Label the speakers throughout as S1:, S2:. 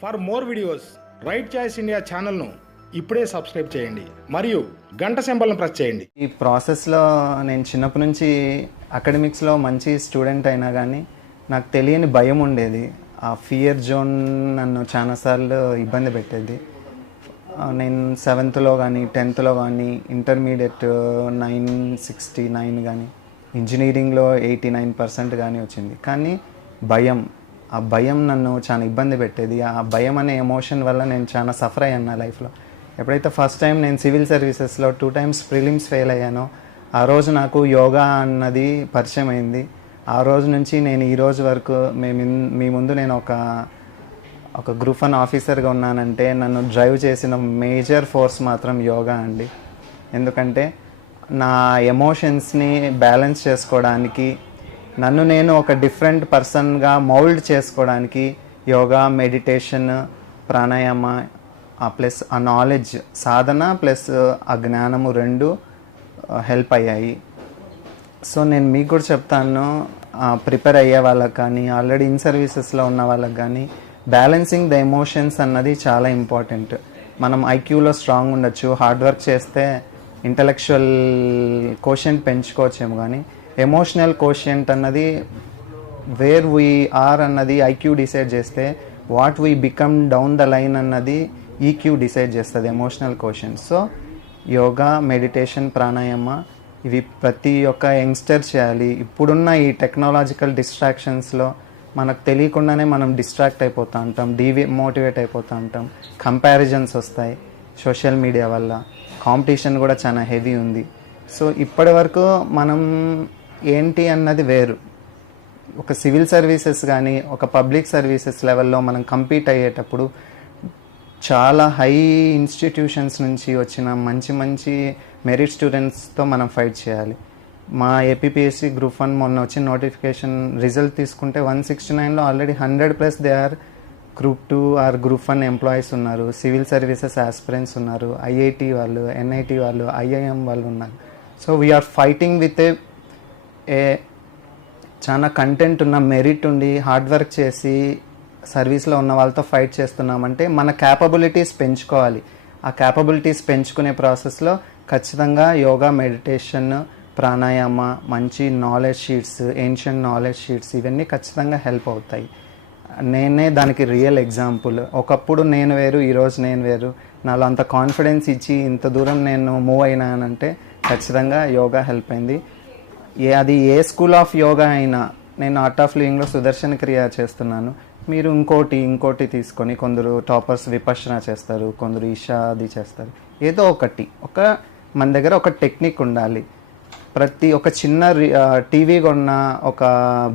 S1: For more videos right choice India ఛానల్ను ఇప్పుడే subscribe చేయండి. మరియు గంట సింబల్ను ప్రెస్ చేయండి.
S2: ఈ ప్రాసెస్లో నేను చిన్నప్పటి నుంచి అకాడమిక్స్లో మంచి స్టూడెంట్ అయినా కానీ నాకు తెలియని భయం ఉండేది. ఆ ఫియర్ జోన్ నన్ను చాలాసార్లు ఇబ్బంది పెట్టేది. నేను సెవెంత్లో కానీ టెన్త్లో కానీ ఇంటర్మీడియట్ నైన్ సిక్స్టీ నైన్ కానీ ఇంజనీరింగ్లో ఎయిటీ నైన్ పర్సెంట్ కానీ వచ్చింది. కానీ భయం ఆ భయం నన్ను చాలా ఇబ్బంది పెట్టేది. ఆ భయం అనే ఎమోషన్ వల్ల నేను చాలా సఫర్ అయ్యాను నా లైఫ్లో ఎప్పుడైతే ఫస్ట్ టైం నేను సివిల్ సర్వీసెస్లో టూ టైమ్స్ ప్రిలిమ్స్ ఫెయిల్ అయ్యానో ఆ రోజు నాకు యోగా అన్నది పరిచయం అయింది. ఆ రోజు నుంచి నేను ఈ రోజు వరకు మేము మీ ముందు నేను ఒక ఒక గ్రూప్ వన్ ఆఫీసర్గా ఉన్నానంటే నన్ను డ్రైవ్ చేసిన మేజర్ ఫోర్స్ మాత్రం యోగా అండి. ఎందుకంటే నా ఎమోషన్స్ని బ్యాలెన్స్ చేసుకోవడానికి నన్ను నేను ఒక డిఫరెంట్ పర్సన్గా మౌల్డ్ చేసుకోవడానికి యోగా మెడిటేషన్ ప్రాణాయామ ప్లస్ ఆ నాలెడ్జ్ సాధన ప్లస్ ఆ జ్ఞానము రెండు హెల్ప్ అయ్యాయి. సో నేను మీకు కూడా చెప్తాను ప్రిపేర్ అయ్యే వాళ్ళకి కానీ ఆల్రెడీ ఇన్ సర్వీసెస్లో ఉన్న వాళ్ళకి కానీ బ్యాలెన్సింగ్ ద ఎమోషన్స్ అన్నది చాలా ఇంపార్టెంట్. మనం ఐక్యూలో స్ట్రాంగ్ ఉండొచ్చు హార్డ్ వర్క్ చేస్తే ఇంటలెక్చువల్ కోషంట్ పెంచుకోవచ్చేమో కానీ ఎమోషనల్ కోషియంట్ అన్నది వేర్ వీ ఆర్ అన్నది ఐక్యూ డిసైడ్ చేస్తే what we become down the line అన్నది ఈక్యూ డిసైడ్ చేస్తుంది emotional question so yoga meditation pranayama ఇవి ప్రతి ఒక్క యంగ్స్టర్ చేయాలి. ఇప్పుడున్న ఈ టెక్నాలజికల్ డిస్ట్రాక్షన్స్లో మనకు తెలియకుండానే మనం డిస్ట్రాక్ట్ అయిపోతూ ఉంటాం డీవి మోటివేట్ అయిపోతూ ఉంటాం. కంపారిజన్స్ వస్తాయి సోషల్ మీడియా వల్ల. కాంపిటీషన్ కూడా చాలా హెవీ ఉంది. సో ఇప్పటి వరకు మనం ఏంటి అన్నది వేరు. ఒక సివిల్ సర్వీసెస్ కానీ ఒక పబ్లిక్ సర్వీసెస్ లెవెల్లో మనం కంపీట్ అయ్యేటప్పుడు చాలా హై ఇన్స్టిట్యూషన్స్ నుంచి వచ్చిన మంచి మంచి మెరిట్ స్టూడెంట్స్తో మనం ఫైట్ చేయాలి. మా ఏపీపీఎస్సీ గ్రూప్ వన్ మొన్న వచ్చిన నోటిఫికేషన్ రిజల్ట్ తీసుకుంటే వన్ సిక్స్టీ నైన్లో already hundred plus they are group two or group one employees ఉన్నారు. సివిల్ సర్వీసెస్ ఆస్పిరెంట్స్ ఉన్నారు. ఐఐటి వాళ్ళు ఎన్ఐటి వాళ్ళు ఐఐఎం వాళ్ళు ఉన్నారు. So we are fighting with a a చాలా కంటెంట్ ఉన్న మెరిట్ ఉండి హార్డ్ వర్క్ చేసి సర్వీస్లో ఉన్న వాళ్ళతో ఫైట్ చేస్తున్నామంటే మన క్యాపబిలిటీస్ పెంచుకోవాలి. ఆ క్యాపబిలిటీస్ పెంచుకునే ప్రాసెస్లో ఖచ్చితంగా యోగా మెడిటేషన్ ప్రాణాయామ మంచి knowledge sheets ancient knowledge sheets ఇవన్నీ ఖచ్చితంగా హెల్ప్ అవుతాయి. నేనే దానికి రియల్ ఎగ్జాంపుల్ ఒకప్పుడు నేను వేరు ఈరోజు నేను వేరు. నాలో అంత కాన్ఫిడెన్స్ ఇచ్చి ఇంత దూరం నేను మూవ్ అయినానంటే ఖచ్చితంగా యోగా హెల్ప్ అయింది. ఏ అది ఏ స్కూల్ ఆఫ్ యోగా అయినా నేను ఆర్ట్ ఆఫ్ లివింగ్లో సుదర్శన క్రియ చేస్తున్నాను. మీరు ఇంకోటి ఇంకోటి తీసుకొని కొందరు టాపర్స్ విపర్శన చేస్తారు కొందరు ఈషా అది చేస్తారు. ఏదో ఒకటి ఒక మన దగ్గర ఒక టెక్నిక్ ఉండాలి. ప్రతి ఒక చిన్న టీవీ కొన్నా ఒక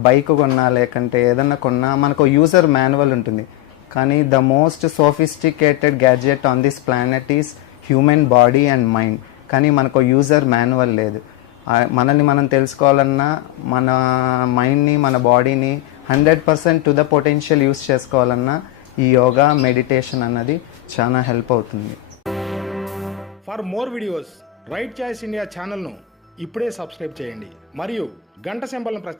S2: బైక్ కొన్నా లేకంటే ఏదన్నా కొన్నా మనకు యూజర్ మాన్యువల్ ఉంటుంది. కానీ the most sophisticated gadget on this planet is human body and mind కానీ మనకు యూజర్ మాన్యువల్ లేదు. మనల్ని మనం తెలుసుకోవాలన్నా మన మైండ్ని మన బాడీని hundred percent to the potential use చేసుకోవాలన్నా ఈ యోగా మెడిటేషన్ అన్నది చాలా హెల్ప్ అవుతుంది.
S1: For more videos right choice India ఛానల్ను ఇప్పుడే సబ్స్క్రైబ్ చేయండి. మరియు గంట సింబల్ను ప్రెస్ చేయండి